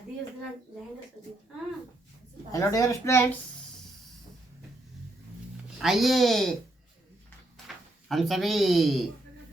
Hello dear students, आइए हम सभी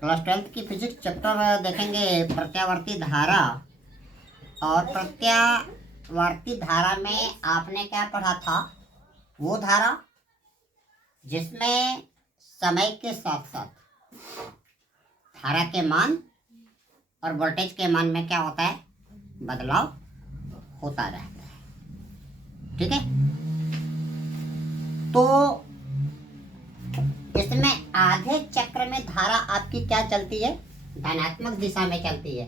क्लास 12th की फिजिक्स चैप्टर देखेंगे प्रत्यावर्ती धारा। और प्रत्यावर्ती धारा में आपने क्या पढ़ा था? वो धारा जिसमें समय के साथ साथ धारा के मान और वोल्टेज के मान में क्या होता है? बदलाव होता रहता है। ठीक है, तो इसमें आधे चक्र में धारा आपकी क्या चलती है? धनात्मक दिशा में चलती है।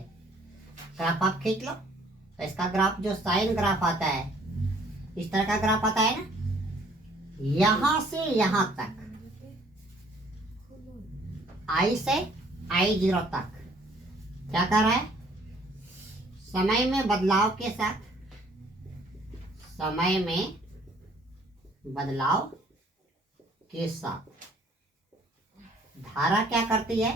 ग्राफ आप खींच लो तो इसका ग्राफ जो साइन ग्राफ आता है, इस तरह का ग्राफ आता है ना, यहां से यहां तक, I से I0 तक क्या कर रहा है? समय में बदलाव के साथ, समय में बदलाव के साथ धारा क्या करती है?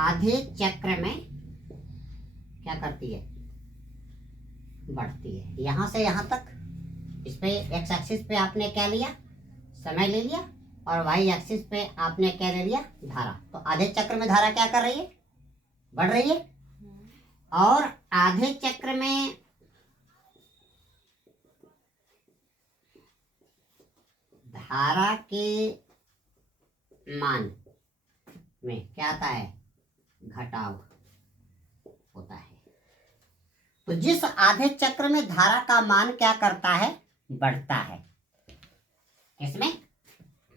आधे चक्र में क्या करती है? बढ़ती है। यहां से यहां तक, इस पे एक्स एक्सिस पे आपने क्या लिया? समय ले लिया, और वाई एक्सिस पे आपने क्या ले लिया? धारा। तो आधे चक्र में धारा क्या कर रही है? बढ़ रही है। और आधे चक्र में धारा के मान में क्या आता है? घटाव होता है। तो जिस आधे चक्र में धारा का मान क्या करता है? बढ़ता है। इसमें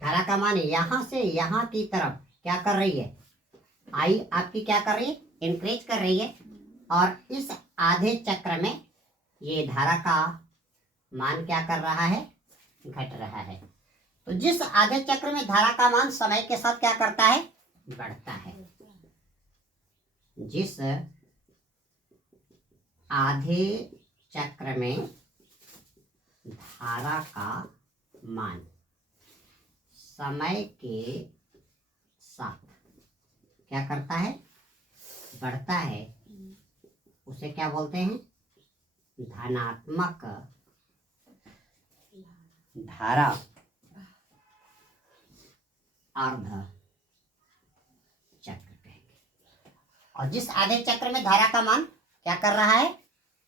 धारा का मान यहां से यहां की तरफ क्या कर रही है? आई आपकी क्या कर रही है? इंक्रीज कर रही है। और इस आधे चक्र में ये धारा का मान क्या कर रहा है? घट रहा है। तो जिस आधे चक्र में धारा का मान समय के साथ क्या करता है? बढ़ता है। जिस आधे चक्र में धारा का मान समय के साथ क्या करता है? बढ़ता है, उसे क्या बोलते हैं? धनात्मक धारा अर्ध चक्र कहेंगे। और जिस आधे चक्र में धारा का मान क्या कर रहा है?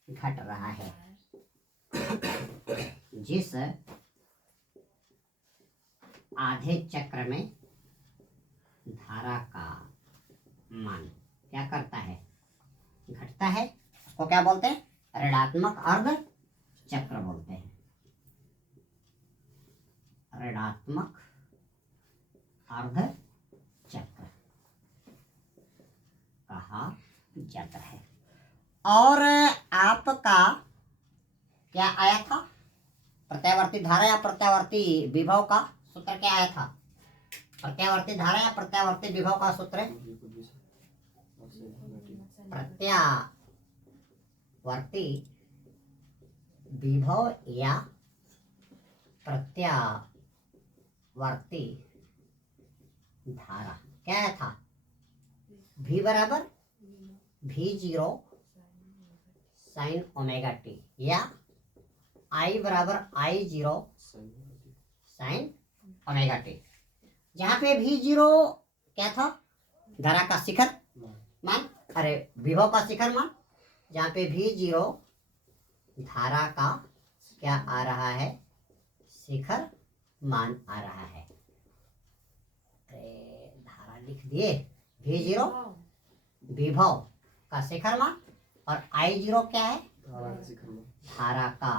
घट रहा है। जिस आधे चक्र में धारा का मान क्या करता है? घटता है, उसको क्या बोलते हैं? ऋणात्मक अर्ध चक्र बोलते हैं। ऋणात्मक अर्ध चक्र कहा जाता है। और आपका क्या आया था? प्रत्यावर्ती धारा या प्रत्यावर्ती विभव का सूत्र क्या आया था? प्रत्यावर्ती धारा या प्रत्यावर्ती विभव का सूत्र? प्रत्यावर्ती विभव या प्रत्यावर्ती धारा क्या था? V बराबर V0 साइन ओमेगा टी, या I बराबर I0 साइन ओमेगा टी। जहां पे V0 क्या था? धारा का शिखर मान, अरे विभव का शिखर मान। जहां पे V0 धारा का क्या आ रहा है? शिखर मान आ रहा है। धारा लिख दिए, V0 विभव का शिखर मान, और I0 क्या है? धारा का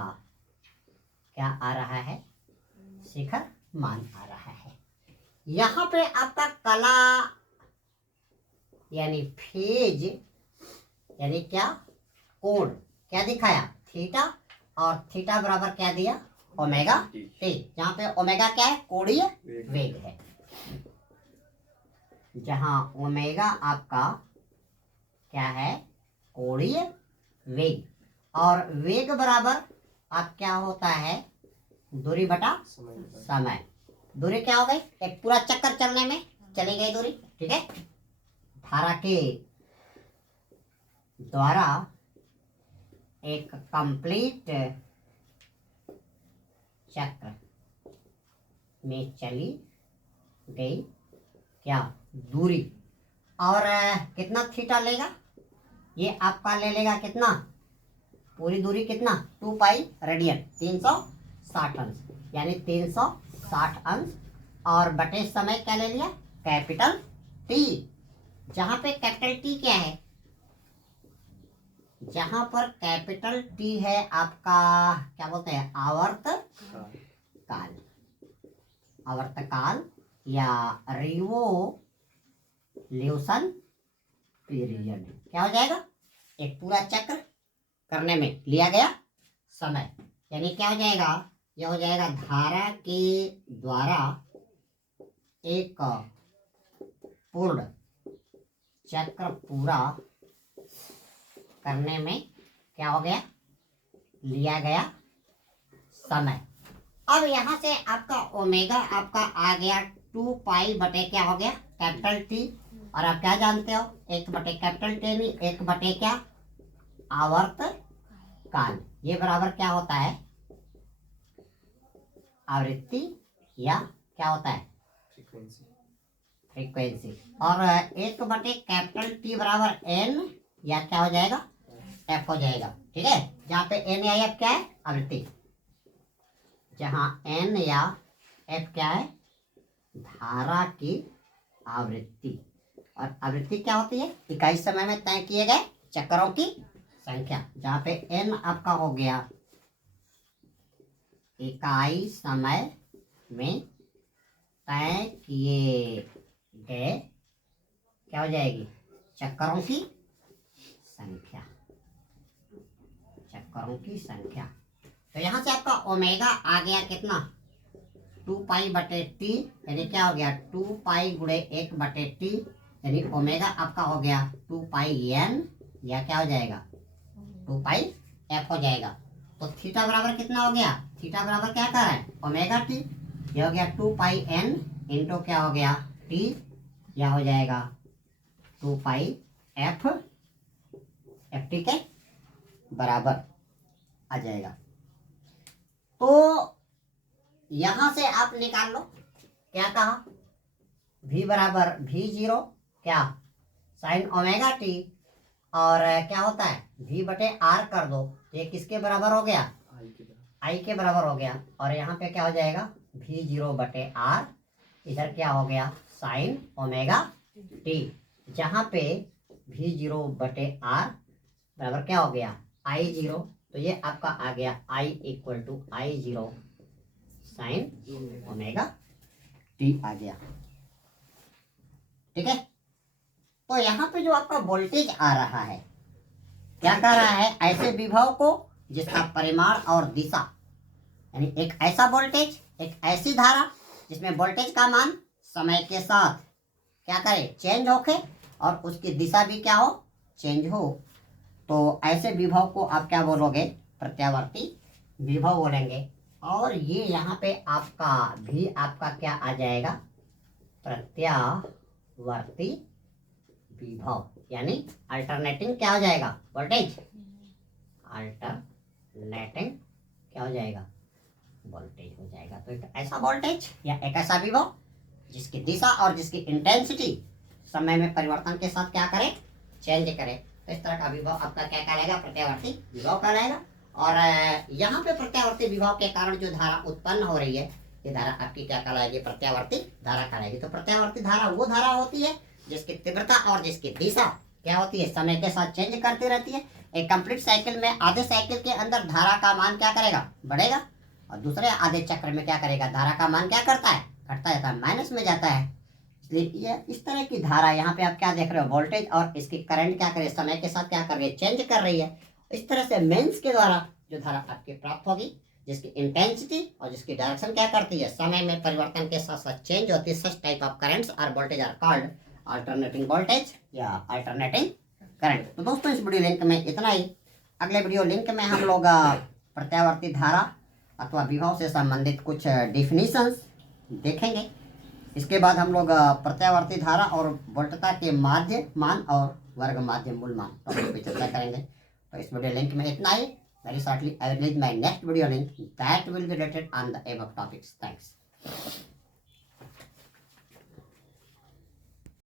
क्या आ रहा है? शिखर मान आ रहा है। यहाँ पे आपका कला यानी फेज यानी क्या? कोण क्या दिखाया? थीटा। और थीटा बराबर क्या दिया? Omega T. जहां पे ओमेगा क्या है? कोणीय वेग है। जहां ओमेगा आपका क्या है? कोणीय वेग। और वेग बराबर आप क्या होता है? दूरी बटा समय। दूरी क्या हो गई? एक पूरा चक्कर चलने में चली गई दूरी। ठीक है, धारा के द्वारा एक कंप्लीट चक्र में चली गई क्या दूरी, और कितना थीटा लेगा, ये आपका ले लेगा कितना, पूरी दूरी कितना 2 पाई रेडियन 360 अंश, यानी 360 अंश, और बटे समय क्या ले लिया कैपिटल टी, जहां पे कैपिटल टी क्या है, जहां पर कैपिटल टी है आपका क्या बोलते हैं आवर्त काल, आवर्त काल या रिवोल्यूशन पीरियड, क्या हो जाएगा एक पूरा चक्र करने में लिया गया समय, यानी क्या हो जाएगा, यह हो जाएगा धारा के द्वारा एक पूर्ण चक्र पूरा करने में क्या हो गया लिया गया समय। अब यहां से आपका ओमेगा आपका आ गया 2 पाई बटे क्या हो गया कैपिटल टी, और आप क्या जानते हो 1 बटे कैपिटल टी नहीं 1 बटे क्या आवर्त काल, ये बराबर क्या होता है आवृत्ति या क्या होता है फ्रीक्वेंसी, और 1 बटे कैपिटल टी बराबर एन या क्या हो जाएगा एफ हो जाएगा, ठीक है, जहाँ पे एन या एफ क्या है आवृत्ति, जहाँ एन या एफ क्या है धारा की आवृत्ति, और आवृत्ति क्या होती है इकाई समय में तय किए गए चक्रों की संख्या, जहाँ पे एन आपका हो गया इकाई समय में तय किए गए क्या हो जाएगी चक्रों की संख्या, चक्रों की संख्या। तो यहां से आपका ओमेगा आ गया कितना 2 पाई बटे टी, यानी क्या हो गया 2 पाई गुणे 1 बटे टी, यानी ओमेगा आपका हो गया 2 पाई एन या क्या हो जाएगा 2 पाई एफ हो जाएगा। तो थीटा बराबर कितना हो गया, थीटा बराबर क्या कर रहा है ओमेगा टी, ये हो गया 2 पाई एन इंटू क्या हो गया टी, या हो जाएगा 2 पाई एफ, एफ टी के बराबर आ जाएगा। तो यहां से आप निकाल लो क्या कहा v बराबर v0 क्या साइन ओमेगा टी, और क्या होता है v बटे r कर दो, ये किसके बराबर हो गया i के बराबर हो गया, और यहाँ पे क्या हो जाएगा v0 बटे r, इधर क्या हो गया साइन ओमेगा टी, जहाँ पे v0 बटे r बराबर क्या हो गया I0, तो ये आपका आ गया I equal to I0 sine omega T आ गया, ठीक है। तो यहाँ पे जो आपका वोल्टेज आ रहा है क्या कर रहा है ऐसे विभव को जिसका परिमाण और दिशा, यानी एक ऐसा वोल्टेज एक ऐसी धारा जिसमें वोल्टेज का मान समय के साथ क्या करे चेंज होके और उसकी दिशा भी क्या हो चेंज हो, तो ऐसे विभव को आप क्या बोलोगे प्रत्यावर्ती विभव बोलेंगे। और ये यहाँ पे आपका भी आपका क्या आ जाएगा प्रत्यावर्ती विभव, यानी अल्टरनेटिंग क्या हो जाएगा वोल्टेज, अल्टरनेटिंग क्या हो जाएगा वोल्टेज हो जाएगा। तो एक ऐसा वोल्टेज या एक ऐसा विभव जिसकी दिशा और जिसकी इंटेंसिटी समय में परिवर्तन के साथ क्या करे चेंज करे, तो इस तरह का विभव आपका क्या कहलाएगा प्रत्यावर्ती विभव कहलाएगा। और यहाँ पे प्रत्यावर्ती विभव के कारण जो धारा उत्पन्न हो रही है ये धारा आपकी क्या कहलाएगी प्रत्यावर्ती धारा कहलाएगी। तो प्रत्यावर्ती धारा वो धारा होती है जिसकी तीव्रता और जिसकी दिशा क्या होती है समय के साथ चेंज करती रहती है। एक कंप्लीट साइकिल में आधे साइकिल के अंदर धारा का मान क्या करेगा बढ़ेगा, और दूसरे आधे चक्र में क्या करेगा धारा का मान क्या करता है घटता जाता है माइनस में जाता है। इसलिए ये इस तरह की धारा यहाँ पे आप क्या देख रहे हो वोल्टेज और इसकी करंट क्या करे समय के साथ क्या कर रही है चेंज कर रही है। इस तरह से मेंस के द्वारा जो धारा आपकी प्राप्त होगी जिसकी इंटेंसिटी और जिसकी डायरेक्शन क्या करती है समय में परिवर्तन के साथ साथ चेंज होती है, सच टाइप ऑफ करंट्स और voltage are called alternating voltage या अल्टरनेटिंग करंट। तो दोस्तों इस वीडियो लिंक में इतना ही। अगले वीडियो लिंक में हम लोग प्रत्यावर्ती धारा अथवा विभव से संबंधित कुछ डेफिनेशंस देखेंगे। इसके बाद हम लोग प्रत्यावर्ती धारा और वोल्टता के माध्य मान और वर्ग माध्य मूल मान टॉपिक पे चर्चा करेंगे। तो इस वीडियो लिंक में इतना ही. Very shortly I will read my next video link that will be related on the above topics. Thanks.